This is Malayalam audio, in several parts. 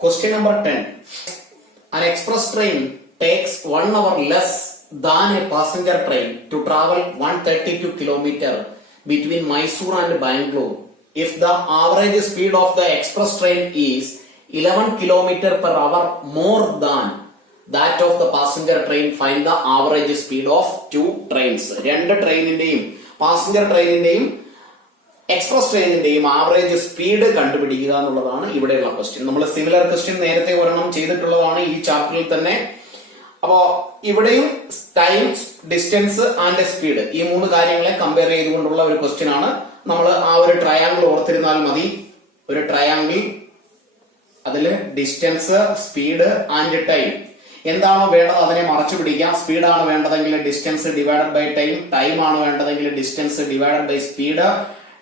Question number 10. An express train takes 1 hour less than a passenger train to travel 132 km between Mysore and Bangalore. If the average speed of the express train is 11 km per hour more than that of the passenger train, find the average speed of two trains. രണ്ട് ട്രെയിനിന്റെയും പാസഞ്ചർ ട്രെയിനിന്റെയും എക്സ്പ്രസ് ട്രെയിനിന്റെയും ആവറേജ് സ്പീഡ് കണ്ടുപിടിക്കുക എന്നുള്ളതാണ് ഇവിടെയുള്ള ക്വസ്റ്റ്യൻ. നമ്മൾ സിമിലർ ക്വസ്റ്റ്യൻ നേരത്തെ ഒരെണ്ണം ചെയ്തിട്ടുള്ളതാണ് ഈ ചാപ്റ്ററിൽ തന്നെ. അപ്പോ ഇവിടെയും ടൈം, ഡിസ്റ്റൻസ് ആൻഡ് സ്പീഡ് ഈ മൂന്ന് കാര്യങ്ങളെ കമ്പയർ ചെയ്തുകൊണ്ടുള്ള ഒരു ക്വസ്റ്റ്യൻ ആണ്. നമ്മൾ ആ ഒരു ട്രയാങ്കിൾ ഓർത്തിരുന്നാൽ മതി. ഒരു ട്രയാങ്കിൾ, അതില് ഡിസ്റ്റൻസ്, സ്പീഡ് ആൻഡ് ടൈം, എന്താണോ വേണ്ടത് അതിനെ മറച്ചു പിടിക്കാം. സ്പീഡാണ് വേണ്ടതെങ്കിൽ distance divided by time, time ആണ് വേണ്ടതെങ്കിൽ distance divided by speed,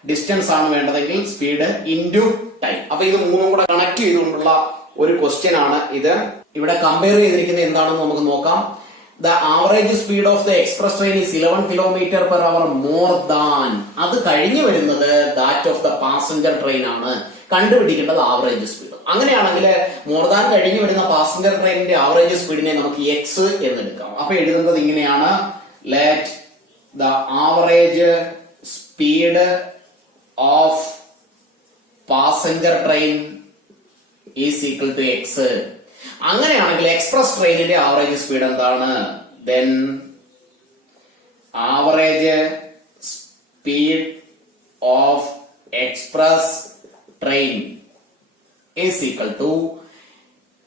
distance ആണ് വേണ്ടതെങ്കിൽ സ്പീഡ് ഇൻറ്റു ടൈം. അപ്പൊ ഇത് മൂന്നും കൂടെ കണക്ട് ചെയ്തുകൊണ്ടുള്ള ഒരു ക്വസ്റ്റ്യൻ ആണ് ഇത്. ഇവിടെ കമ്പയർ ചെയ്തിരിക്കുന്നത് എന്താണെന്ന് നമുക്ക് നോക്കാം. The average speed of the express train is 11 km per hour more than, അത് കഴിഞ്ഞു വരുന്നത് that of the passenger train ആണ്. കണ്ടുപിടിക്കേണ്ടത് ആവറേജ് സ്പീഡ്. അങ്ങനെയാണെങ്കിൽ മോർ ദാൻ കഴിഞ്ഞു വരുന്ന പാസഞ്ചർ ട്രെയിനിന്റെ ആവറേജ് സ്പീഡിനെ നമുക്ക് എക്സ് എന്നെടുക്കാം. അപ്പൊ എഴുതുന്നത് ഇങ്ങനെയാണ്: let the average speed of passenger train is equal to x. അങ്ങനെയാണെങ്കിൽ എക്സ്പ്രസ് ട്രെയിനിന്റെ ആവറേജ് സ്പീഡ് എന്താണ്? Then average speed of express train is equal to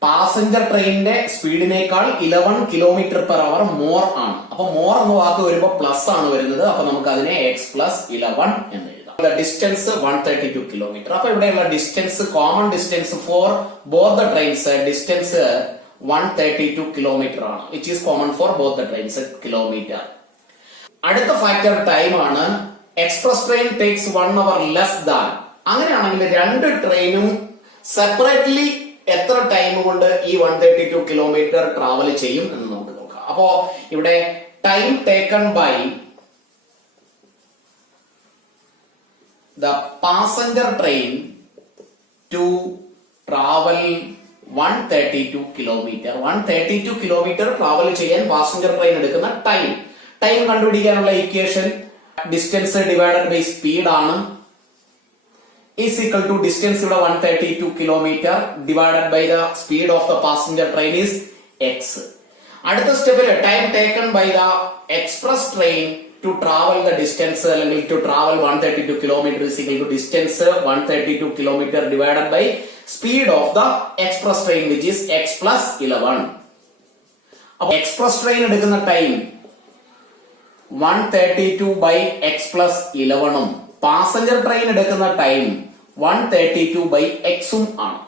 passenger ട്രെയിനിന്റെ സ്പീഡിനേക്കാൾ 11 km per hour മോർ ആണ്. അപ്പൊ മോർ എന്ന വാക്ക് വരുമ്പോൾ പ്ലസ് ആണ് വരുന്നത്. അപ്പൊ നമുക്ക് അതിനെ എക്സ് പ്ലസ് 11 എന്ന് എഴുതാം. Distance 132 km. അപ്പൊ ഇവിടെയുള്ള distance, common distance for both the trains, distance 132 km ആണ്, which is common for both the trains, kilometre. അടുത്ത ഫാക്ടർ ടൈം ആണ്. Express train takes 1 hour less than. അങ്ങനെയാണെങ്കിൽ രണ്ട് ട്രെയിനും സെപ്പറേറ്റ്ലി എത്ര ടൈം കൊണ്ട് ഈ 132 km ട്രാവൽ ചെയ്യും എന്ന് നമുക്ക് നോക്കാം. അപ്പോ ഇവിടെ time taken by the passenger train to travel 132 km. 132 km travel ചെയ്യാൻ പാസഞ്ചർ ട്രെയിൻ എടുക്കുന്ന ടൈം കണ്ടുപിടിക്കാനുള്ള equation distance divided by speed ആണ്. ഈസ് ഈക്വൽ ടു ഡിസ്റ്റൻസ് ഇവിടെ 132 km divided by the speed of the passenger train is x. അടുത്ത സ്റ്റെപ്പിൽ time taken by the express train to travel the distance, അല്ലെങ്കിൽ to travel 132 km is equal to distance 132 km divided by speed of the express train, which is x plus 11. അപ്പോൾ എക്സ്പ്രസ് ട്രെയിൻ എടുക്കുന്ന ടൈം 132 by x plus 11 ഉം പാസഞ്ചർ ട്രെയിൻ എടുക്കുന്ന ടൈം 132 by x ഉം ആണ്.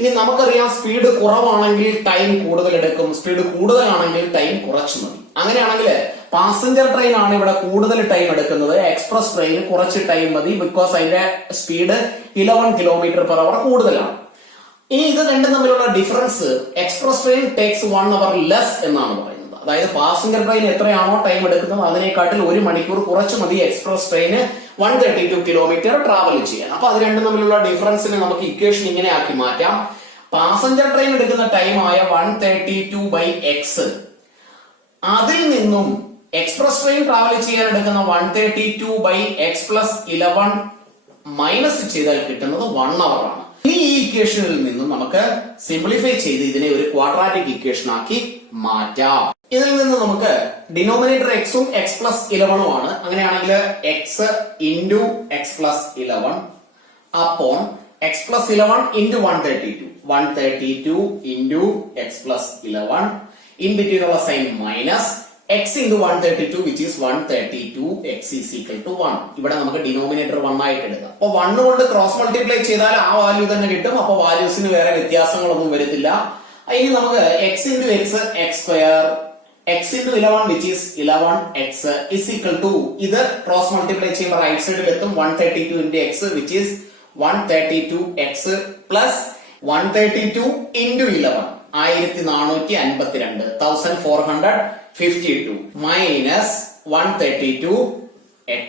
ഇനി നമുക്കറിയാം സ്പീഡ് കുറവാണെങ്കിൽ ടൈം കൂടുതൽ എടുക്കും, സ്പീഡ് കൂടുതലാണെങ്കിൽ ടൈം കുറച്ചു മതി. അങ്ങനെയാണെങ്കിൽ പാസഞ്ചർ ട്രെയിൻ ആണ് ഇവിടെ കൂടുതൽ ടൈം എടുക്കുന്നത്, എക്സ്പ്രസ് ട്രെയിൻ കുറച്ച് ടൈം മതി, ബിക്കോസ് അതിന്റെ സ്പീഡ് 11 km per hour കൂടുതലാണ്. ഇനി ഇത് രണ്ടും തമ്മിലുള്ള difference, express train takes 1 hour less എന്നാണ് പറയുന്നത്. അതായത് പാസഞ്ചർ ട്രെയിൻ എത്രയാണോ ടൈം എടുക്കുന്നത് അതിനെക്കാട്ടിൽ 1 മണിക്കൂർ കുറച്ച് മതി എക്സ്പ്രസ് ട്രെയിന് 132 km ട്രാവൽ ചെയ്യാൻ. അപ്പൊ അത് രണ്ടും തമ്മിലുള്ള ഡിഫറൻസിനെ നമുക്ക് ഇക്വേഷൻ ഇങ്ങനെ ആക്കി മാറ്റാം. പാസഞ്ചർ ട്രെയിൻ എടുക്കുന്ന ടൈം ആയ 132 by x, അതിൽ നിന്നും എക്സ്പ്രസ് ട്രെയിൻ ട്രാവൽ ചെയ്യാൻ എടുക്കുന്ന 132 by x plus 11 മൈനസ് ചെയ്താൽ കിട്ടുന്നത് 1 hour ആണ്. ഇനി ഈ ഇക്വേഷനിൽ നിന്നും നമുക്ക് സിംപ്ലിഫൈ ചെയ്ത് ഇതിനെ ഒരു ക്വാഡ്രാറ്റിക് ഇക്വേഷൻ ആക്കി മാറ്റാം. ഇതിൽ നിന്ന് നമുക്ക് ഡിനോമിനേറ്റർ എക്സും എക്സ് പ്ലസ് 11 ആണ്. അങ്ങനെയാണെങ്കിൽ എക്സ് ഇൻറ്റു എക്സ് പ്ലസ് 11 അപ്പോൾ X plus 11 into 132 into x plus 11, in between ഉള്ള sign minus x into 132, which is 132, x is equal to 1. ഇവിടെ നമുക്ക് ഡിനോമിനേറ്റർ 1 ആയിട്ട് എടുക്കാം. അപ്പൊ 1 കൊണ്ട് ക്രോസ് മൾട്ടിപ്ലൈ ചെയ്താൽ ആ വാല്യൂ തന്നെ കിട്ടും. അപ്പൊ വാല്യൂസിന് വേറെ വ്യത്യാസങ്ങളൊന്നും വരത്തില്ല. ഇനി നമുക്ക് x into x, x square, x into 11, which is 11x is equal to, ഇത് ക്രോസ് മൾട്ടിപ്ലൈ ചെയ്യുമ്പോൾ റൈറ്റ് സൈഡിൽ എത്തും 132 into x, which is 132x plus 132 into 11, 1452, 1452 minus 132x.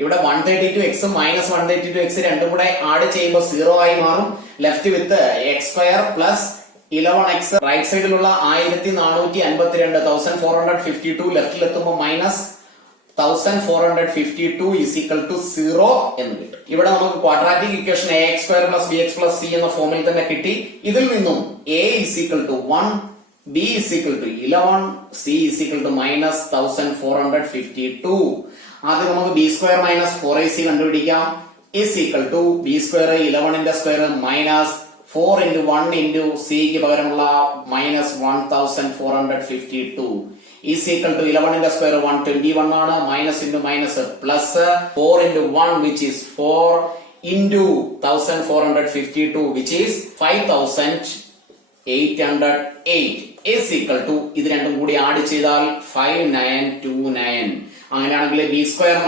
ഇവിടെ 132x മൈനസ് 132x രണ്ടും കൂടെ ആഡ് ചെയ്യുമ്പോൾ 0 ആയി മാറും. ലെഫ്റ്റ് വിത്ത് x² പ്ലസ് 11x റൈറ്റ് സൈഡിലുള്ള 1452 ലെഫ്റ്റിൽ എത്തുമ്പോൾ മൈനസ് 1452 is equal to 0 എന്ന് കിട്ടും. ഇവിടെ നമുക്ക് quadratic equation ax² plus bx plus c എന്ന ഫോമിൽ തന്നെ കിട്ടി. ഇതിൽ നിന്നും a is equal to 1, b is equal to 11, c is equal to minus 1452. ആദ്യം നമുക്ക് b² minus 4ac കണ്ടുപിടിക്കാം. is equal to b² 11ന്റെ square minus 4 into 1 into c ക്ക് പകരമുള്ള മൈനസ് 1452 is equal to 11ന്റെ സ്ക്വയർ 121 ആണ്. Minus into minus plus 4 into 1 which is 4 into 1452 which is 5808 is equal to ഇത് രണ്ടും കൂടി ആഡ് ചെയ്താൽ 5929. അങ്ങനെയാണെങ്കിൽ b²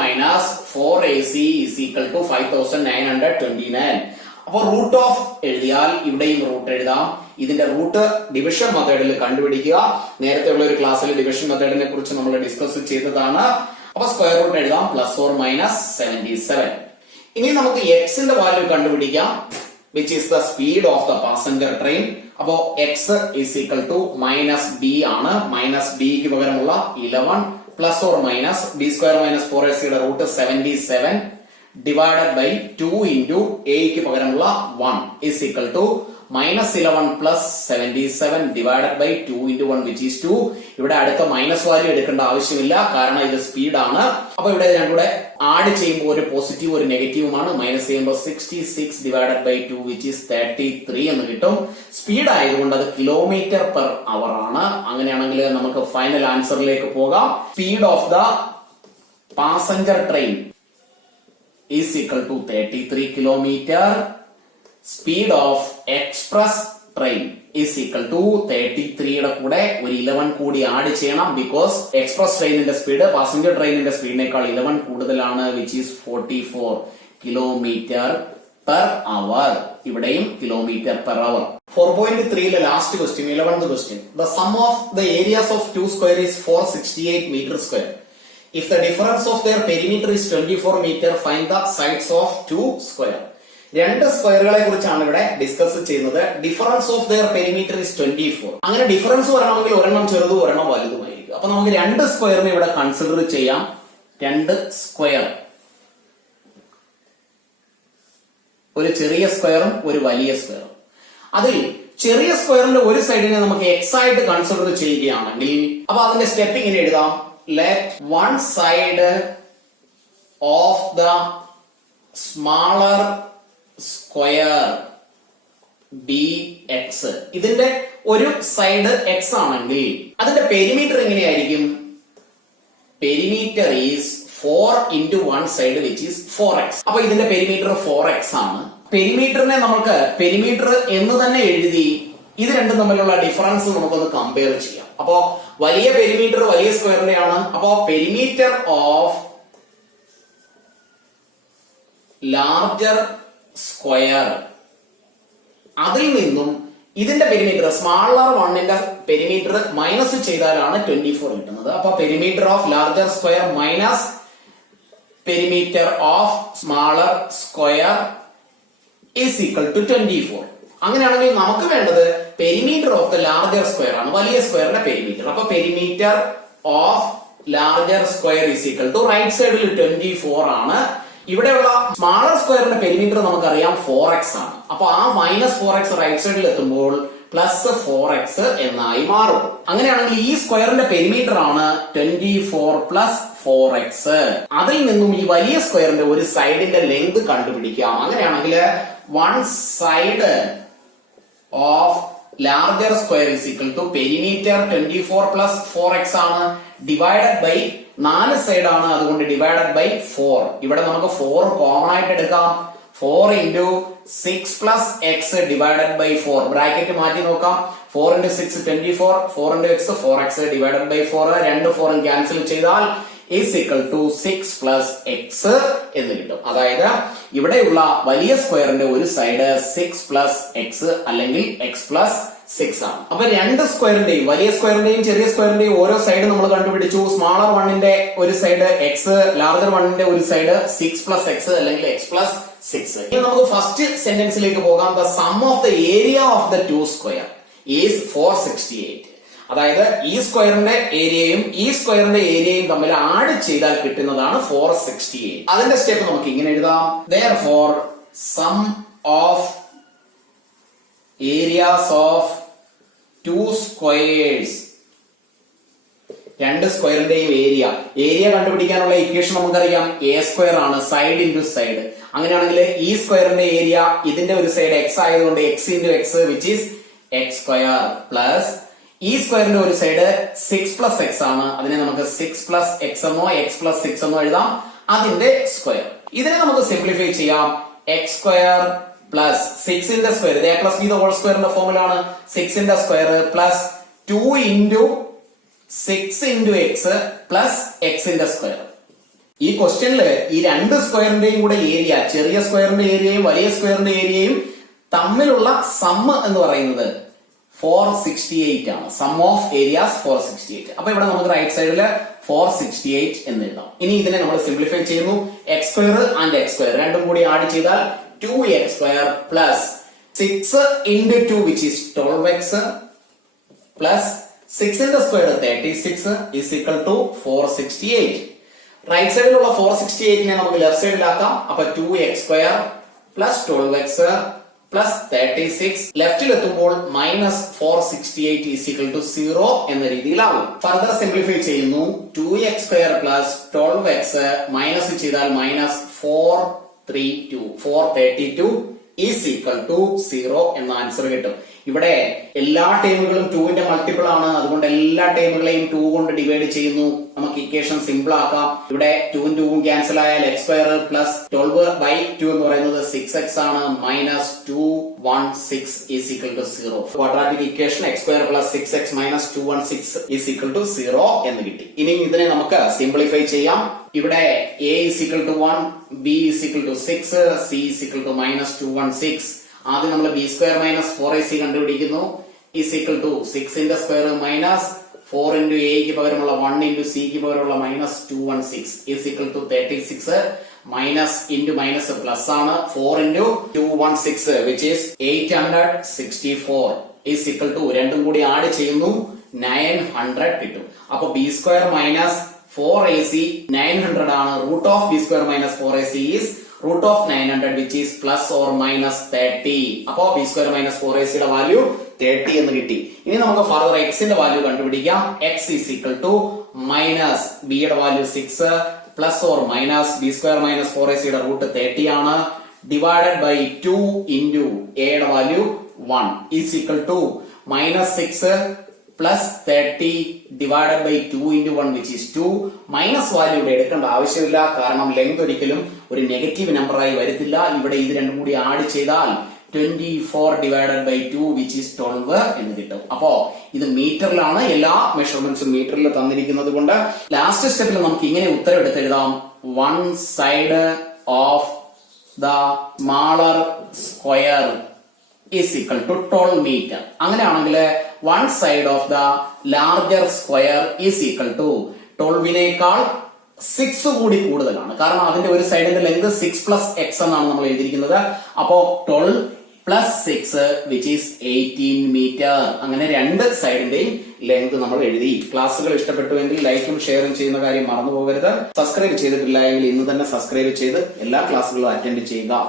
minus 4ac is equal to 5929. അപ്പൊ റൂട്ട് ഓഫ് എഴുതിയാൽ ഇവിടെയും റൂട്ട് എഴുതാം. ഇതിന്റെ റൂട്ട് ഡിവിഷൻ മെത്തേഡിൽ കണ്ടുപിടിക്കുക. നേരത്തെ ഉള്ള ഒരു ക്ലാസ്സിൽ ഡിവിഷൻ മെത്തേഡിനെ കുറിച്ച് നമ്മൾ ഡിസ്കസ് ചെയ്തതാണ്. അപ്പൊ സ്ക്വയർ റൂട്ട് എഴുതാം പ്ലസ് ഓർ മൈനസ് 77. ഇനി നമുക്ക് എക്സിന്റെ വാല്യൂ കണ്ടുപിടിക്കാം which is the speed of the passenger train. അപ്പോ x is equal to minus B ആണ്. മൈനസ് ബിക്ക് പകരമുള്ള 11 plus or minus b² minus 4ac യുടെ റൂട്ട് 77 ഡിവൈഡഡ് ബൈ 2 into a ക്ക് പകരമുള്ള 1 is equal to minus 11 plus 77 divided by 2 into 1 which is 2. ഇവിടെ അടുത്ത മൈനസ് വാല്യൂ എടുക്കേണ്ട ആവശ്യമില്ല കാരണം ഇത് സ്പീഡ് ആണ്. അപ്പൊ ഇവിടെ രണ്ടുകൂടെ ആഡ് ചെയ്യുമ്പോൾ ഒരു പോസിറ്റീവ് ഒരു നെഗറ്റീവുമാണ്. മൈനസ് ചെയ്യുമ്പോൾ 66 divided by 2 which is 33 എന്ന് കിട്ടും. സ്പീഡ് ആയതുകൊണ്ട് അത് കിലോമീറ്റർ പെർ അവർ ആണ്. അങ്ങനെയാണെങ്കിൽ നമുക്ക് ഫൈനൽ ആൻസറിലേക്ക് പോകാം. Speed of the passenger train is equal to 33 kilometer. Speed of express train is equal to 33 യുടെ കൂടെ ഒരു 11 കൂടി ആഡ് ചെയ്യണം ബിക്കോസ് എക്സ്പ്രസ് ട്രെയിനിന്റെ സ്പീഡ് പാസഞ്ചർ ട്രെയിനിന്റെ സ്പീഡിനേക്കാൾ 11 കൂടുതലാണ് which is 44 kilometre per hour. ഇവിടെയും kilometre per hour. 4.3 last question 11th question. The sum of the areas of two square is 468 meter square. If the difference of their perimeter is 24 meter, find the sides of two square. രണ്ട് സ്ക്വയറുകളെ കുറിച്ചാണ് ഇവിടെ ഡിസ്കസ് ചെയ്യുന്നത്. Difference of their perimeter is 24. അങ്ങനെ ഡിഫറൻസ് വരണമെങ്കിൽ ഒരെണ്ണം ചെറുതും ഒരെണ്ണം വലുതുമായിരിക്കും. അപ്പൊ നമുക്ക് രണ്ട് സ്ക്വയറിനെ ഇവിടെ കൺസിഡർ ചെയ്യാം. രണ്ട് സ്ക്വയർ, ഒരു ചെറിയ സ്ക്വയറും ഒരു വലിയ സ്ക്വയറും. അതിൽ ചെറിയ സ്ക്വയറിന്റെ ഒരു സൈഡിനെ നമുക്ക് എക്സ് ആയിട്ട് കൺസിഡർ ചെയ്യുകയാണെങ്കിൽ അപ്പൊ അതിന്റെ സ്റ്റെപ്പ് ഇങ്ങനെ എഴുതാം. Let one side of the smaller square be x. ഇതിന്റെ ഒരു സൈഡ് x ആണെങ്കിൽ അതിന്റെ പെരിമീറ്റർ എങ്ങനെയായിരിക്കും? Perimeter is 4 into 1 side which is 4x. അപ്പൊ ഇതിന്റെ പെരിമീറ്റർ 4x ആണ്. പെരിമീറ്ററിനെ നമുക്ക് പെരിമീറ്റർ എന്ന് തന്നെ എഴുതി ഇത് രണ്ടും തമ്മിലുള്ള ഡിഫറൻസ് നമുക്കൊന്ന് കമ്പയർ ചെയ്യാം. അപ്പോ വലിയ പെരിമീറ്റർ വലിയ സ്ക്വയറിന്റെയാണ്. അപ്പോ പെരിമീറ്റർ ഓഫ് ലാർജർ സ്ക്വയർ അതിൽ നിന്നും ഇതിന്റെ പെരിമീറ്റർ സ്മാളർ വണ്ണിന്റെ പെരിമീറ്റർ മൈനസ് ചെയ്താലാണ് 24 കിട്ടുന്നത്. അപ്പൊ perimeter of larger square minus perimeter of smaller square is equal to 24. അങ്ങനെയാണെങ്കിൽ നമുക്ക് വേണ്ടത് perimeter of the larger square ആണ്, വലിയ സ്ക്വയറിന്റെ പെരിമീറ്റർ. അപ്പൊ perimeter of larger square is equal to right സൈഡിൽ 24 ആണ്. ഇവിടെയുള്ള സ്മാളർ സ്ക്വയറിന്റെ പെരിമീറ്റർ നമുക്കറിയാം 4x ആണ്. അപ്പൊ ആ മൈനസ് 4x റൈറ്റ് സൈഡിൽ എത്തുമ്പോൾ പ്ലസ് 4x എന്നായി മാറും. അങ്ങനെയാണെങ്കിൽ ഈ സ്ക്വയറിന്റെ പെരിമീറ്റർ ആണ് 24 പ്ലസ് 4x. അതിൽ നിന്നും ഈ വലിയ സ്ക്വയറിന്റെ ഒരു സൈഡിന്റെ ലെങ്ത് കണ്ടുപിടിക്കാം. അങ്ങനെയാണെങ്കിൽ one side of larger square is equal to perimeter 24 plus 4x ആണ് ഡിവൈഡഡ് ബൈ 4 സൈഡ് ആണ്, അതുകൊണ്ട് ഡിവൈഡഡ് ബൈ 4. ഇവിടെ നമുക്ക് 4 കോമൺ ആയിട്ട് എടുക്കാം. 4 into 6 plus x divided by 4. Bracket മാറ്റി നോക്കാം. 4 into 6 24, 4 into x 4x divided by 4. രണ്ട് 4 ക്യാൻസൽ ചെയ്താൽ is equal to 6 plus x എന്ന് കിട്ടും. അതായത് ഇവിടെയുള്ള വലിയ സ്ക്വയറിന്റെ ഒരു സൈഡ് 6 പ്ലസ് എക്സ് അല്ലെങ്കിൽ എക്സ് പ്ലസ് 6 ആണ്. അപ്പൊ രണ്ട് സ്ക്വയറിന്റെയും വലിയ സ്ക്വയറിന്റെയും ചെറിയ സ്ക്വയറിന്റെയും ഓരോ സൈഡ് നമ്മൾ കണ്ടുപിടിച്ചു. സ്മാളർ വണ്ണിന്റെ ഒരു സൈഡ് എക്സ്, ലാർജർ വണ്ണിന്റെ ഒരു സൈഡ് 6 പ്ലസ് എക്സ് അല്ലെങ്കിൽ എക്സ് പ്ലസ് 6. ഇനി നമുക്ക് ഫസ്റ്റ് സെന്റൻസിലേക്ക് പോകാം. The sum of the area of the two square is 468. അതായത് ഈ സ്ക്വയറിന്റെ ഏരിയയും ഈ സ്ക്വയറിന്റെ ഏരിയയും തമ്മിൽ ആഡ് ചെയ്താൽ കിട്ടുന്നതാണ് 468. അതിന്റെ സ്റ്റെപ്പ് നമുക്ക് ഇങ്ങനെ എഴുതാം. Therefore, sum of areas of two squares, രണ്ട് സ്ക്വയറിന്റെയും ഏരിയ കണ്ടുപിടിക്കാനുള്ള ഇക്വേഷൻ നമുക്കറിയാം. എ സ്ക്വയർ ആണ്, സൈഡ് ഇൻറ്റു സൈഡ്. അങ്ങനെയാണെങ്കിൽ ഈ സ്ക്വയറിന്റെ ഏരിയ, ഇതിന്റെ ഒരു സൈഡ് എക്സ് ആയതുകൊണ്ട് X into X which is X square, plus ഈ സ്ക്വയറിന്റെ ഒരു സൈഡ് 6 പ്ലസ് എക്സ് ആണ്. അതിനെ നമുക്ക് 6 പ്ലസ് എക്സ് എന്നോ എക്സ് പ്ലസ് 6 എന്നോ എഴുതാം. അതിന്റെ സ്ക്വയർ. ഇതിനെ നമുക്ക് സിംപ്ലിഫൈ ചെയ്യാം. എക്സ് സ്ക്വയർ പ്ലസ് 6ന്റെ സ്ക്വയർ, ഇത് എ പ്ലസ് ബി ഹോൾ സ്ക്വയറിന്റെ ഫോമുലാണ്. 6ന്റെ square plus 2 into 6 into x plus എക്സിന്റെ സ്ക്വയർ. ഈ ക്വസ്റ്റ്യനില് ഈ രണ്ട് സ്ക്വയറിന്റെയും കൂടെ ഏരിയ, ചെറിയ സ്ക്വയറിന്റെ ഏരിയയും വലിയ സ്ക്വയറിന്റെ ഏരിയയും തമ്മിലുള്ള സം എന്ന് പറയുന്നത് 468 ആണ്. Sum of areas 468. അപ്പൊ ഇവിടെ നമുക്ക് റൈറ്റ് സൈഡില് 468 എന്ന് എഴുതാം. ഇനി ഇതിനെ നമ്മൾ സിംപ്ലിഫൈ ചെയ്യുന്നു. X square and x square രണ്ടും കൂടി ആഡ് ചെയ്താൽ 2x square plus 6 into 2 which is 12x plus 6ന്റെ square 36 is equal to 468. Right സൈഡിലുള്ള 468നെ നമുക്ക് ലെഫ്റ്റ് സൈഡിലാക്കാം. അപ്പൊ 2x square plus 12x plus 36 ലെഫ്റ്റിൽ എത്തുമ്പോൾ മൈനസ് 468 ഈസ് ഈക്വൽ ടു 0 എന്ന രീതിയിലാവും. ഫർദർ സിംപ്ലിഫൈ ചെയ്യുന്നു. 2x square plus 12x minus ചെയ്താൽ മൈനസ് 432 ഈസ് ഈക്വൽ ടു 0 എന്ന ആൻസർ കിട്ടും. ഇവിടെ എല്ലാ ടേമുകളും 2ന്റെ മൾട്ടിപ്പിൾ ആണ്. അതുകൊണ്ട് എല്ലാ ടേമുകളെയും 2 കൊണ്ട് ഡിവൈഡ് ചെയ്യുന്നു. നമുക്ക് ഇക്വേഷൻ സിമ്പിൾ ആക്കാം. ഇവിടെ 2ഉം 2ഉം ക്യാൻസൽ ആയാൽ എക്സ് സ്ക്വയർ പ്ലസ് 12/2 എന്ന് പറയുന്നത് 6x ആണ്. Minus 216 is equal to 0. Quadratic equation x square plus 6x minus 216 is equal to 0 എന്ന് കിട്ടി. ഇനി ഇതിനെ നമുക്ക് സിംപ്ലിഫൈ ചെയ്യാം. ഇവിടെ a is equal to 1, b is equal to 6, c is equal to minus 216. ആദ്യം നമ്മൾ ബി സ്ക്വയർ മൈനസ് 4ac കണ്ടുപിടിക്കുന്നു. ഈസ് ഈക്വൽ ടു 6ന്റെ സ്ക്വയർ മൈനസ് 4 ഇൻറ്റു എക്ക് പകരമുള്ള 1 ഇൻറ്റു സിക്ക് പകരമുള്ള minus 216 is equal to 36. Minus into minus plus ആണ്. 4 into 216 which is 864 is equal to രണ്ടും കൂടി ആഡ് ചെയ്യുന്നു 900 കിട്ടും. അപ്പൊ ബി സ്ക്വയർ മൈനസ് 4ac 900 ആണ്. Root of B square minus 4ac is root of 900 which is plus or minus 30. അപ്പോ b square minus 4ac യുടെ വാല്യൂ 30 എന്ന് കിട്ടി. ഇനി നമുക്ക് ഫർദർ x ന്റെ വാല്യൂ കണ്ടുപിടിക്കാം. x is equal to minus b യുടെ value 6 plus or minus b square minus 4ac യുടെ റൂട്ട് 30 ആണ്. ഡിവൈഡഡ് ബൈ 2 into a യുടെ value 1 is equal to minus 6 plus 30 divided by 2 into 1 which is 2. Minus value ഇവിടെ എടുക്കേണ്ട ആവശ്യമില്ല. കാരണം ലെങ്ത് ഒരിക്കലും ഒരു നെഗറ്റീവ് നമ്പറായി വരത്തില്ല. ഇവിടെ ഇത് രണ്ടും കൂടി ആഡ് ചെയ്താൽ 24 divided by 2 which is 12 എന്ന് കിട്ടും. അപ്പോ ഇത് മീറ്ററിലാണ്. എല്ലാ മെഷർമെന്റ്സും മീറ്ററിൽ തന്നിരിക്കുന്നത് കൊണ്ട് ലാസ്റ്റ് സ്റ്റെപ്പിൽ നമുക്ക് ഇങ്ങനെ ഉത്തരം എടുത്തെഴുതാം. One side of the smaller square is equal to 12 metre. അങ്ങനെയാണെങ്കിൽ one side of the larger square is equal to 12നേക്കാൾ 6 കൂടി കൂടുതലാണ്. കാരണം അതിന്റെ ഒരു സൈഡിന്റെ ലെങ്ത് 6 പ്ലസ് എക്സ് എന്നാണ് നമ്മൾ എഴുതിയിരിക്കുന്നത്. അപ്പോ 12 പ്ലസ് 6 വിച്ച് ഈസ് 18 മീറ്റർ. അങ്ങനെ രണ്ട് സൈഡിന്റെയും ലെങ്ത് നമ്മൾ എഴുതി. ക്ലാസ്സുകൾ ഇഷ്ടപ്പെട്ടുവെങ്കിൽ ലൈക്കും ഷെയറും ചെയ്യുന്ന കാര്യം മറന്നു പോകരുത്. സബ്സ്ക്രൈബ് ചെയ്തിട്ടില്ല എങ്കിൽ ഇന്ന് തന്നെ സബ്സ്ക്രൈബ് ചെയ്ത് എല്ലാ ക്ലാസ്സുകളും അറ്റൻഡ് ചെയ്യുക.